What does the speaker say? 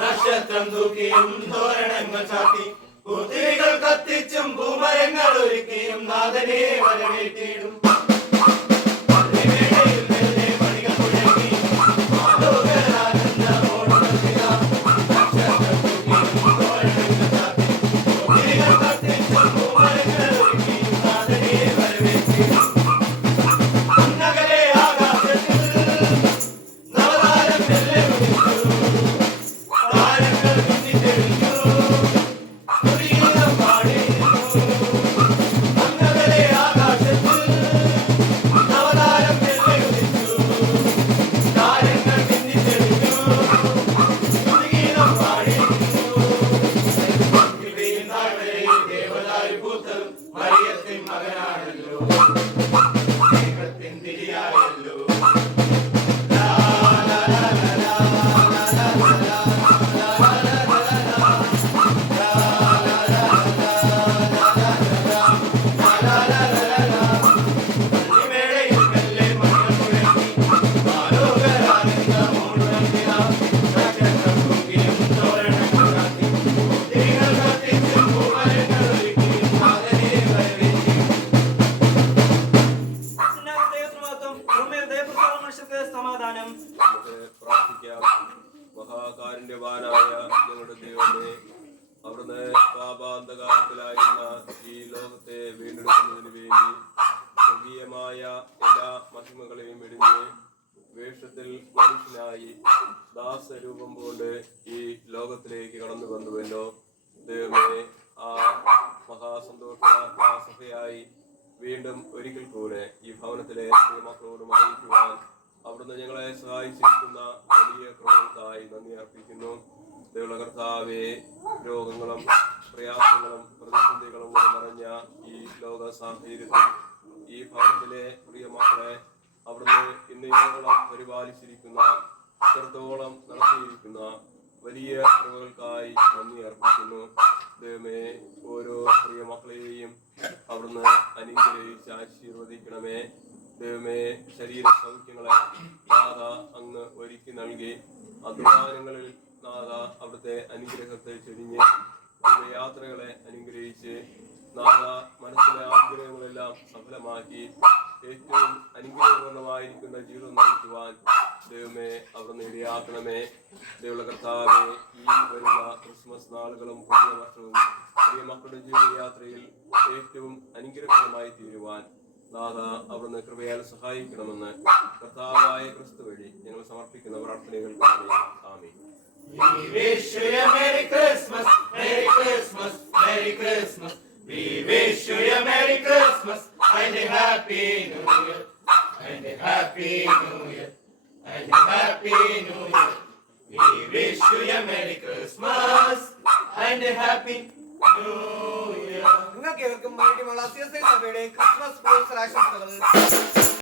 നക്ഷത്രം തൂക്കിയും തോരണങ്ങൾ ചാത്തി കുത്തിരികൾ കത്തിച്ചും ഭൂമരങ്ങൾ ഒരുക്കിയും നാഥനെ വരവേറ്റിടും. മനുഷ്യർക്ക് സമാധാനം. പ്രാർത്ഥിക്കാം. പ്രാർത്ഥിക്കാം മഹാകാരുണ്യവാനായ ഞങ്ങളുടെ ദൈവമേ അവിടുന്ന് പാപാന്തകാലത്തിലായിരുന്ന ഈ ലോകത്തെ വീണ്ടെടുക്കുന്നതിന് വേണ്ടി സ്വർഗീയമായ എല്ലാ മഹിമകളെയും വെടിഞ്ഞ് വേഷത്തിൽ മനുഷ്യനായി ദാസരൂപം കൊണ്ട് ഈ ലോകത്തിലേക്ക് കടന്നു വന്നുവല്ലോ. ദൈവമേ ആ മഹാസന്തോഷ സഭയായി വീണ്ടും ഒരിക്കൽ കൂടെ ഈ ഭവനത്തിലെ മക്കളോടും അറിയിക്കുവാൻ അവിടുന്ന് ഞങ്ങളെ സഹായിച്ചിരിക്കുന്ന വലിയ ക്രമങ്ങൾക്കായി നന്ദി അർപ്പിക്കുന്നു. ദൈവ കർത്താവെ രോഗങ്ങളും പ്രയാസങ്ങളും പ്രതിസന്ധികളും നിറഞ്ഞ ഈ ലോക സാഹചര്യത്തിൽ ഈ ഭവനത്തിലെ പ്രിയ മക്കളെ അവിടുന്ന് ഇന്ന് ഞങ്ങളോളം പരിപാലിച്ചിരിക്കുന്ന ഇത്രത്തോളം നടത്തിയിരിക്കുന്ന വലിയ കൃപകൾക്കായി നന്ദി അർപ്പിക്കുന്നു. ദൈവമേ ഓരോ പ്രിയ മക്കളെയും അവിടുന്ന് അനുഗ്രഹിച്ച് ആശീർവദിക്കണമേ. ദൈവമേ ശരീര സൗഖ്യങ്ങളെ നാഥ അങ്ങ് ഒരുക്കി നൽകി. അധ്വാനങ്ങളിൽ നാഥ അവിടുത്തെ അനുഗ്രഹത്തെ ചൊരിഞ്ഞ് യാത്രകളെ അനുഗ്രഹിച്ച് നാഥ മനസ്സിലെ ആഗ്രഹങ്ങളെല്ലാം സഫലമാക്കി ഏറ്റവും അനുഗ്രഹപൂർണമായിരിക്കുന്ന ജീവിതം നയിക്കുവാൻ ദൈവമേ അവിടുന്ന് ഇടയാക്കണമേ. ദൈവമുള്ള കർത്താവെ ഈ വരുന്ന ക്രിസ്മസ് നാളുകളും പുതിയ വർഷവും പുതിയ മക്കളുടെ ജീവിതയാത്രയിൽ ഏറ്റവും അനുഗ്രഹപരമായി തീരുവാൻ നാഥ അവിടുന്ന് കൃപയാൽ സഹായിക്കണമെന്ന് കർത്താവായ ക്രിസ്തു വഴി ഞങ്ങൾ സമർപ്പിക്കുന്ന New Year. We wish you a Merry Christmas and a Happy New Year. നിങ്ങൾക്ക് ഏവർക്കും വേണ്ടിയുള്ള സഭയുടെ ക്രിസ്മസ് ക്രൂസ് ആശംസകൾ